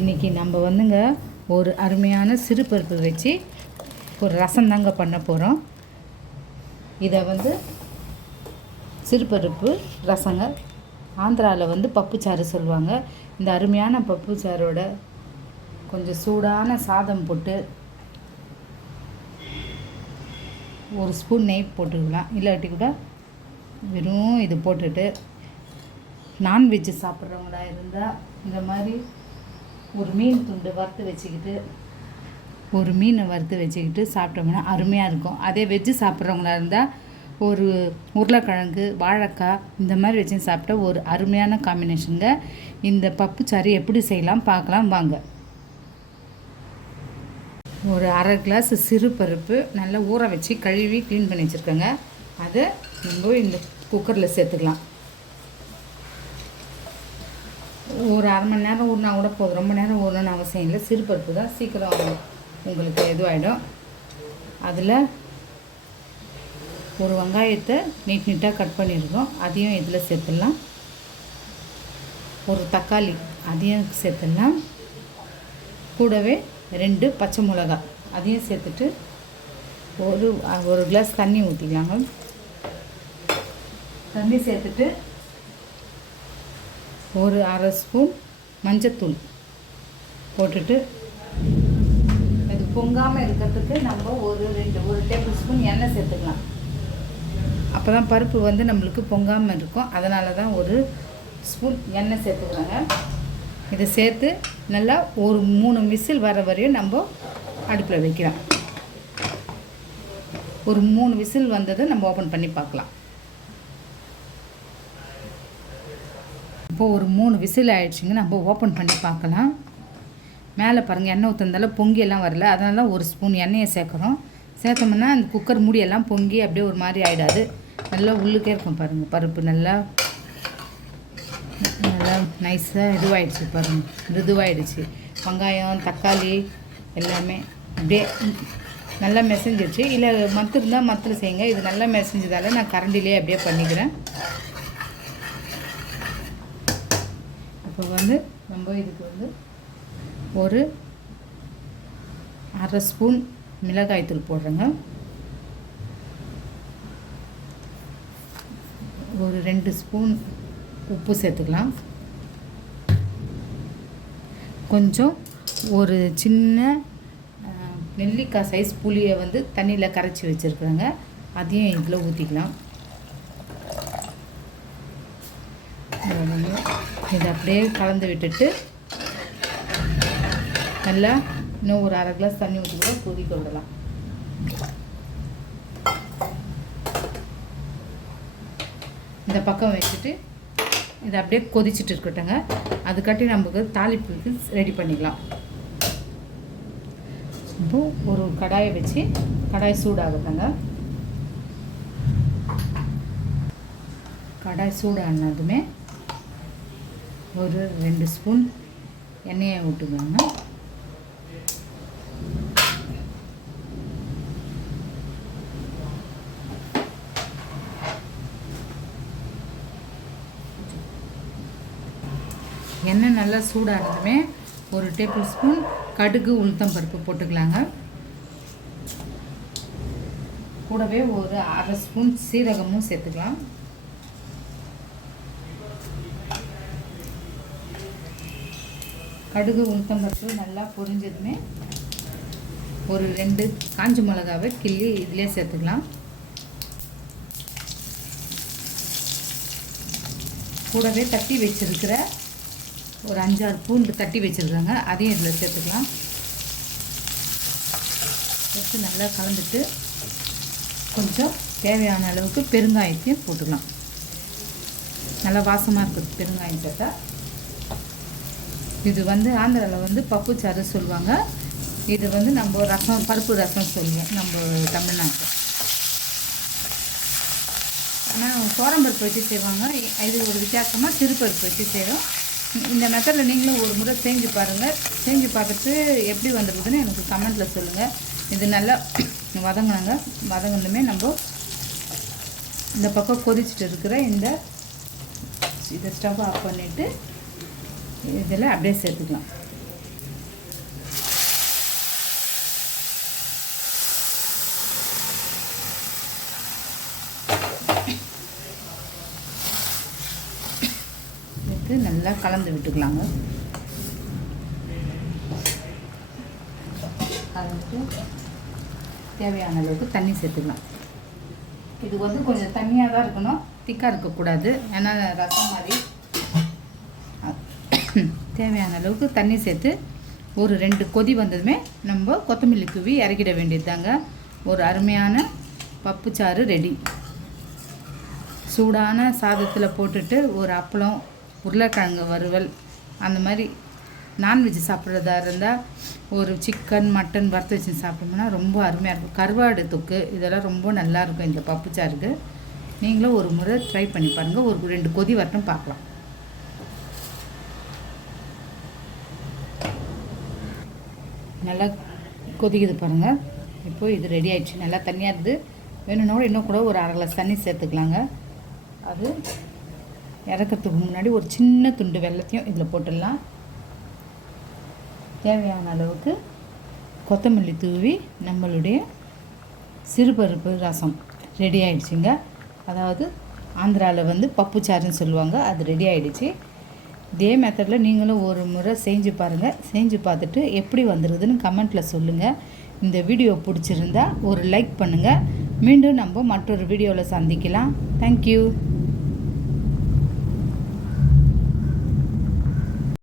இன்றைக்கி நம்ம வந்துங்க ஒரு அருமையான சிறுபருப்பு வச்சு ஒரு ரசம் தாங்க பண்ண போகிறோம். இதை வந்து சிறுபருப்பு ரசங்க, ஆந்திராவில் பப்புச்சாறு சொல்லுவாங்க. இந்த அருமையான பப்புச்சாரோட கொஞ்சம் சூடான சாதம் போட்டு ஒரு ஸ்பூன் நெய் போட்டுக்கலாம். இல்லாட்டி கூட வெறும் இது போட்டுட்டு நான்வெஜ்ஜு சாப்பிட்றவங்களா இருந்தால் இந்த மாதிரி ஒரு மீன் துண்டு வறுத்து வச்சுக்கிட்டு சாப்பிட்டோம்னா அருமையாக இருக்கும். அதே வெஜ்ஜு சாப்பிட்றவங்களா இருந்தால் ஒரு உருளைக்கிழங்கு, வாழைக்காய் இந்த மாதிரி வச்சு சாப்பிட்டா ஒரு அருமையான காம்பினேஷனுங்க. இந்த பப்புச்சாறு எப்படி செய்யலாம் பார்க்கலாம் வாங்க. ஒரு அரை கிளாஸ் சிறுபருப்பு நல்லா ஊற வச்சு கழுவி க்ளீன் பண்ணி வச்சுருக்கேங்க. அதை நம்ம இந்த குக்கரில் சேர்த்துக்கலாம். ஒரு அரை மணி நேரம் ஊறினா கூட போதும், ரொம்ப நேரம் ஊறணும்னு அவசியம் இல்லை. சிறுபருப்பு தான் சீக்கிரம் உங்களுக்கு இதுவாகிடும். அதில் ஒரு வெங்காயத்தை நீட்டாக கட் பண்ணியிருக்கோம், அதையும் இதில் சேர்த்துடலாம். ஒரு தக்காளி அதையும் சேர்த்துடலாம். கூடவே 2 பச்சை மிளகாய் அதையும் சேர்த்துட்டு ஒரு கிளாஸ் தண்ணி ஊற்றிக்கலாங்க. தண்ணி சேர்த்துட்டு ஒரு அரை ஸ்பூன் மஞ்சத்தூள் போட்டுட்டு அது பொங்காமல் இருக்கிறதுக்கு நம்ம ஒரு டேபிள் ஸ்பூன் எண்ணெய் சேர்த்துக்கலாம். அப்போ தான் பருப்பு நம்மளுக்கு பொங்காமல் இருக்கும். அதனால தான் ஒரு ஸ்பூன் எண்ணெய் சேர்த்துக்கலாங்க. இதை சேர்த்து நல்லா ஒரு 3 விசில் வர வரையும் நம்ம அடுப்பில் வைக்கலாம். ஒரு 3 விசில் வந்ததை நம்ம ஓப்பன் பண்ணி பார்க்கலாம். இப்போது ஒரு 3 விசில் ஆகிடுச்சிங்க. நம்ம ஓப்பன் பண்ணி பார்க்கலாம். மேலே பாருங்கள், எண்ணெய் ஊற்றுறதால பொங்கியெல்லாம் வரல. அதனால தான் ஒரு ஸ்பூன் எண்ணெயை சேர்க்குறோம். சேர்த்தோம்னா அந்த குக்கர் மூடியெல்லாம் பொங்கி அப்படியே ஒரு மாதிரி ஆகிடாது. நல்லா உள்ளுக்கே இருக்கும் பாருங்கள். பருப்பு நல்லா நைஸாக இதுவாகிடுச்சு பாருங்கள், மிருதுவாகிடுச்சு. வெங்காயம், தக்காளி எல்லாமே அப்படியே நல்லா மெசஞ்சிடுச்சு. இல்லை மத்து இருந்தால் மத்தில் செய்யுங்க. இது நல்லா மெசஞ்சதால் நான் கரண்டிலே அப்படியே பண்ணிக்கிறேன். இப்போ நம்ம இதுக்கு ஒரு அரை ஸ்பூன் மிளகாய்த்தூள் போடுறேங்க. ஒரு 2 ஸ்பூன் உப்பு சேர்த்துக்கலாம். கொஞ்சம் ஒரு சின்ன நெல்லிக்காய் சைஸ் புளியை தண்ணியில் கரைச்சி வச்சுருக்குறேங்க. அதையும் இதில் ஊற்றிக்கலாம். இதை அப்படியே கலந்து விட்டுட்டு நல்லா இன்னும் ஒரு அரை கிளாஸ் தண்ணி ஊற்றி கூட கொதிக்க விடலாம். இந்த பக்கம் வச்சுட்டு இதை அப்படியே கொதிச்சுட்டு இருக்கட்டுங்க. அதுக்காட்டி நமக்கு தாளிப்புக்கு ரெடி பண்ணிக்கலாம். இப்போ ஒரு கடாயை வச்சு கடாய் சூடாகுதுங்க. கடாய் சூடானதுமே ஒரு 2 ஸ்பூன் எண்ணெயை விட்டுக்கோங்க. எண்ணெய் நல்லா சூடானதுமே ஒரு டேபிள் ஸ்பூன் கடுகு, உளுத்தம் பருப்பு போட்டுக்கலாங்க. கூடவே ஒரு அரை ஸ்பூன் சீரகமும் சேர்த்துக்கலாம். கடுகு, உளுத்தம் பருப்பு நல்லா பொரிஞ்சதுமே ஒரு 2 காஞ்ச மிளகாவை கிள்ளி இதிலே சேர்த்துக்கலாம். கூடவே தட்டி வச்சிருக்கிற ஒரு 5-6 பூண்டு தட்டி வச்சுருக்காங்க, அதையும் இதில் சேர்த்துக்கலாம். சேர்த்து நல்லா கலந்துட்டு கொஞ்சம் தேவையான அளவுக்கு பெருங்காயத்தையும் போட்டுக்கலாம். நல்லா வாசமாக இருக்குது பெருங்காயம் சேர்த்தா. இது ஆந்திராவில் பப்புச்சாறு சொல்லுவாங்க. இது நம்ம ரசம், பருப்பு ரசம் சொல்லுவோம் நம்ம தமிழ்நாட்டில். ஆனால் சோளம்பருப்பு வச்சு செய்வாங்க. இது ஒரு வித்தியாசமாக சிறுபருப்பு வச்சு செய்கிறோம். இந்த மெத்தடில் நீங்களும் ஒரு முறை செஞ்சு பாருங்கள். செஞ்சு பார்த்துட்டு எப்படி வந்துருக்குதுன்னு எனக்கு கமெண்ட்டில் சொல்லுங்கள். இது நல்லா வதங்கணுமே நம்ம இந்த பக்கம் கொதிச்சுட்டு இருக்கிற இதை ஸ்டவ் ஆஃப் பண்ணிவிட்டு இதில் அப்படியே சேர்த்துக்கலாம். நல்லா கலந்து விட்டுக்கலாங்க. கலந்துட்டு தேவையான அளவுக்கு தண்ணி சேர்த்துக்கலாம். இது வந்து கொஞ்சம் தண்ணியாக தான் இருக்கணும், திக்காக இருக்கக்கூடாது. ஏன்னா ரசம் மாதிரி. தேவையான அளவுக்கு தண்ணி சேர்த்து ஒரு 2 கொதி வந்ததுமே நம்ம கொத்தமல்லி தூவி இறக்கிட வேண்டியது தாங்க. ஒரு அருமையான பப்புச்சாறு ரெடி. சூடான சாதத்தில் போட்டுட்டு ஒரு அப்பளம், உருளைக்கிழங்கு வறுவல், அந்த மாதிரி நான்வெஜ் சாப்பிட்றதா இருந்தால் ஒரு சிக்கன் மட்டன் வறுத்து வச்சு சாப்பிட்டோம்னா ரொம்ப அருமையாக இருக்கும். கருவாடு தொக்கு இதெல்லாம் ரொம்ப நல்லாயிருக்கும் இந்த பப்புச்சாருக்கு. நீங்களும் ஒரு முறை ட்ரை பண்ணி பாருங்கள். ஒரு 2 கொதி வரட்டும் பார்க்கலாம். நல்லா கொதிக்குது பாருங்கள். இப்போது இது ரெடி ஆகிடுச்சு. நல்லா தண்ணியாக இருக்குது. வேணும்னா கூட இன்னும் கூட ஒரு 1/2 கிளாஸ் தண்ணி சேர்த்துக்கலாங்க. அது இறக்கிறதுக்கு முன்னாடி ஒரு சின்ன துண்டு வெல்லத்தையும் இதில் போட்டுடலாம். தேவையான அளவுக்கு கொத்தமல்லி தூவி நம்மளுடைய சிறுபருப்பு ரசம் ரெடி ஆகிடுச்சிங்க. அதாவது ஆந்திராவில் வந்து பப்புச்சாருன்னு சொல்லுவாங்க. அது ரெடி ஆகிடுச்சு. இதே மெத்தடில் நீங்களும் ஒரு முறை செஞ்சு பாருங்கள். செஞ்சு பார்த்துட்டு எப்படி வந்துருக்குதுன்னு கமெண்ட்டில் சொல்லுங்கள். இந்த வீடியோ பிடிச்சிருந்தா ஒரு லைக் பண்ணுங்கள். மீண்டும் நம்ம மற்றொரு வீடியோவில் சந்திக்கலாம். தேங்க்யூ.